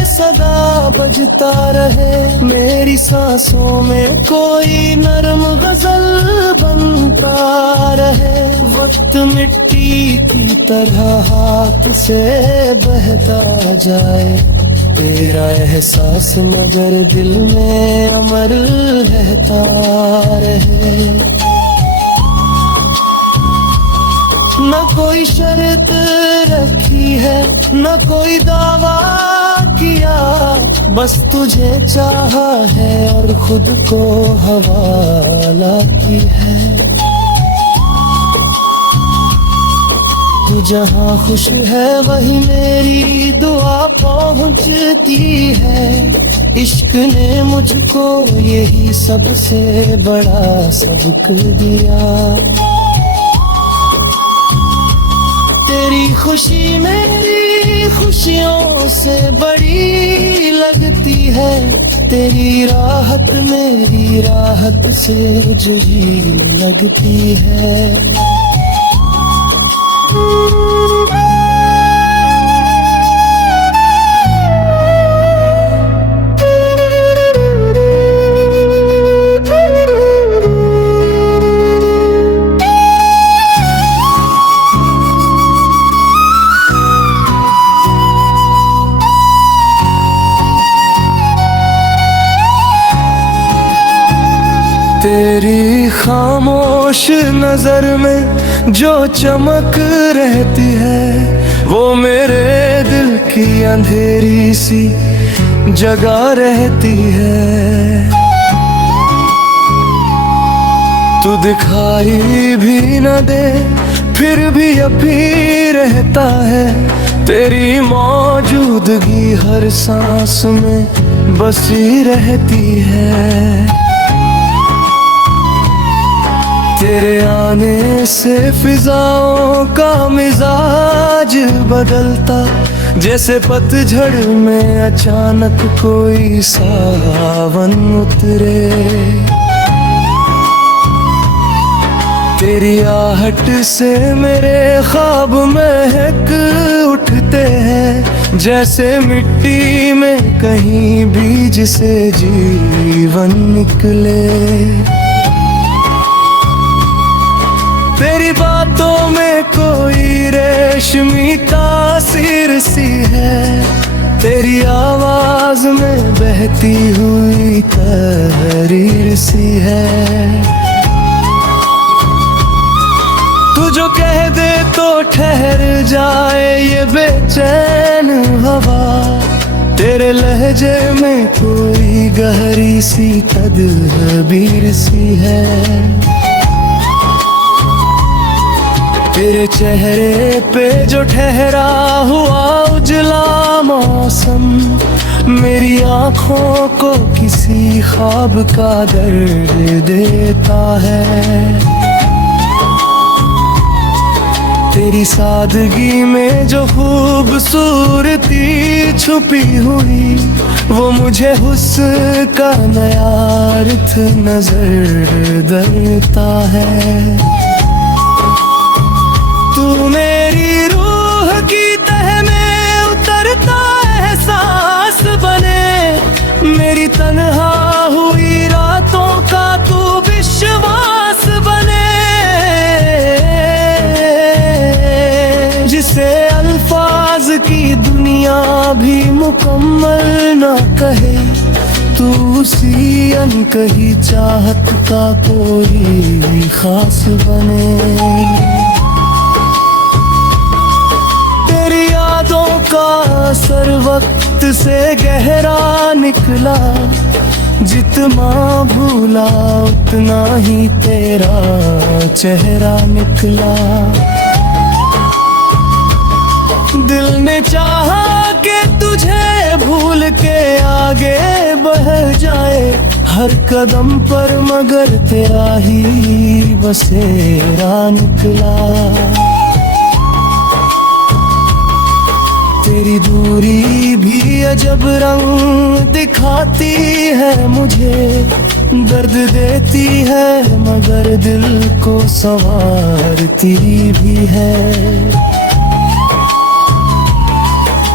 सदा बजता रहे, मेरी सांसों में कोई नरम गजल बनता रहे। वक्त मिट्टी की तरह हाथ से बहता जाए, तेरा एहसास मगर दिल में अमर रहता रहे। न कोई शर्त रखी है, न कोई दावा किया, बस तुझे चाहा है और खुद को हवाला की है। तू जहाँ खुश है वही मेरी दुआ पहुँचती है। इश्क ने मुझको यही सबसे बड़ा सबक दिया। तेरी खुशी मेरी खुशियों से बड़ी लगती है, तेरी राहत मेरी राहत से जुड़ी लगती है। तेरी खामोश नजर में जो चमक रहती है, वो मेरे दिल की अंधेरी सी जगह रहती है। तू दिखाई भी न दे फिर भी अभी रहता है, तेरी मौजूदगी हर सांस में बसी रहती है। तेरे आने से फिजाओं का मिजाज बदलता, जैसे पतझड़ में अचानक कोई सावन उतरे। तेरी आहट से मेरे ख्वाब महक उठते हैं, जैसे मिट्टी में कहीं बीज से जीवन निकले। तेरी बातों में कोई रेशमी तासीर सी है, तेरी आवाज में बहती हुई तहरीर सी है। तू जो कह दे तो ठहर जाए ये बेचैन हवा, तेरे लहजे में कोई गहरी सी तदबीर सी है। तेरे चेहरे पे जो ठहरा हुआ उजला मौसम मेरी आँखों को किसी ख्वाब का दर्द देता है। तेरी सादगी में जो खूबसूरती छुपी हुई वो मुझे हुस्न का नया अर्थ नजर देता है। तू मेरी रूह की तह में उतरता एहसास बने, मेरी तन्हा हुई रातों का तू विश्वास बने, जिसे अल्फाज की दुनिया भी मुकम्मल ना कहे, तू उसी अनकही चाहत का कोई खास बने। तेरी यादों का असर वक्त से गहरा निकला, जितना भूला उतना ही तेरा चेहरा निकला। दिल ने चाहा कि तुझे भूल के आगे बढ़ जाए हर कदम पर, मगर तेरा ही बसेरा निकला। तेरी दूरी भी अजब रंग दिखाती है मुझे, दर्द देती है मगर दिल को संवारती भी है।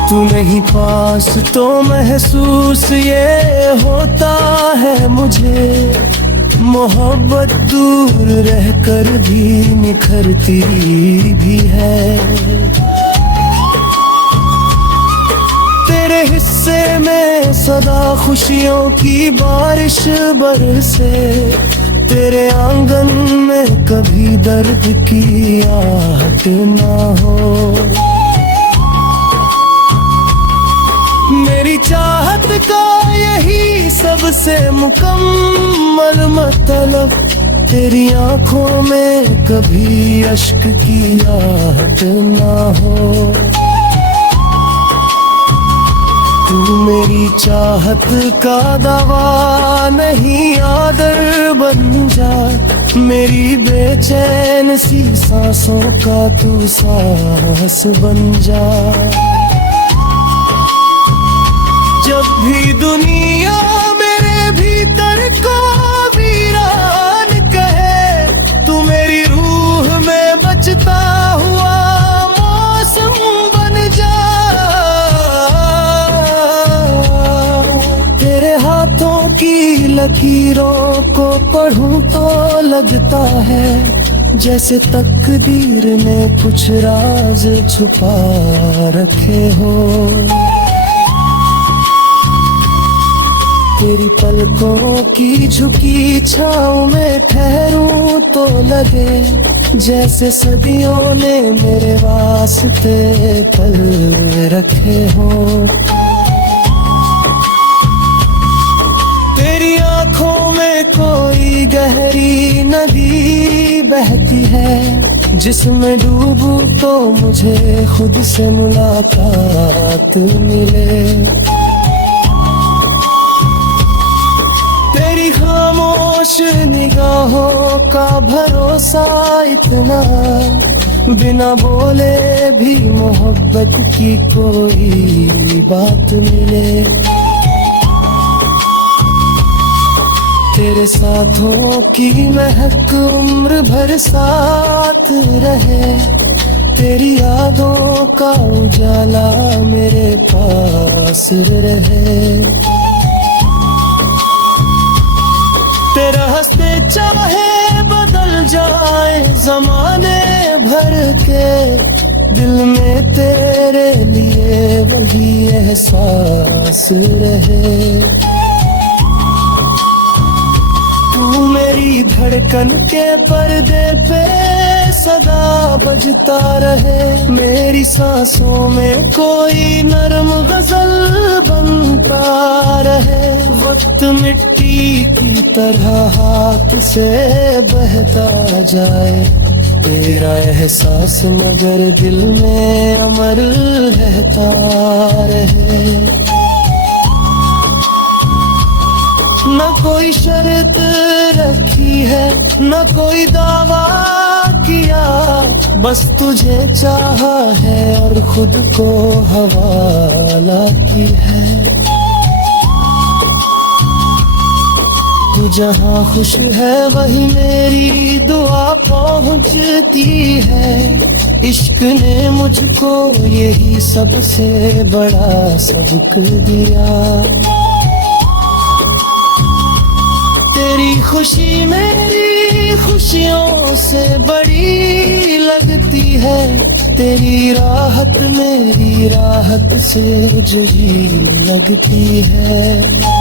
तू नहीं पास तो महसूस ये होता है मुझे, मोहब्बत दूर रहकर भी निखरती भी है। तेरे हिस्से में सदा खुशियों की बारिश बरसे, तेरे आंगन में कभी दर्द की आहट ना हो। मेरी चाहत का यही सबसे मुकम्मल मतलब, तेरी आंखों में कभी अश्क की आहट ना हो। तू मेरी चाहत का दवा नहीं आदर बन जा, मेरी बेचैन सी सांसों का तू सांस बन जा। जब भी दुनिया मेरे भीतर को वीरान कहे, तू मेरी रूह में बचता हुआ मौसम बन जा। तेरे हाथों की लकीरों को पढ़ूं तो लगता है जैसे तकदीर ने कुछ राज छुपा रखे हो। तेरी पलकों की झुकी छाँव में ठहरूं तो लगे जैसे सदियों ने मेरे वास्ते पल रखे हो। तेरी आंखों में कोई गहरी नदी बहती है, जिसमें डूबूं तो मुझे खुद से मुलाकात मिले। तेरी खामोश निगाहों का भरोसा इतना, बिना बोले भी मोहब्बत की कोई बात मिले। तेरे साथों की महक उम्र भर साथ रहे, तेरी यादों का उजाला मेरे पास रहे। तेरा हंसते चाहे बदल जाए जमाने भर के, दिल में तेरे लिए वही एहसास रहे। तू मेरी धड़कन के पर्दे पे सदा बजता रहे, मेरी सांसों में कोई नरम गजल बनता रहे। वक्त मिट्टी की तरह हाथ से बहता जाए, तेरा एहसास मगर दिल में अमर रहता रहे। न कोई शर्त रखी है, न कोई दावा किया, बस तुझे चाहा है और खुद को हवाला की है। तू जहाँ खुश है वही मेरी दुआ पहुँचती है। इश्क ने मुझको यही सबसे बड़ा सबक दिया। तेरी खुशी मेरी खुशियों से बड़ी लगती है, तेरी राहत मेरी राहत से जुड़ी लगती है।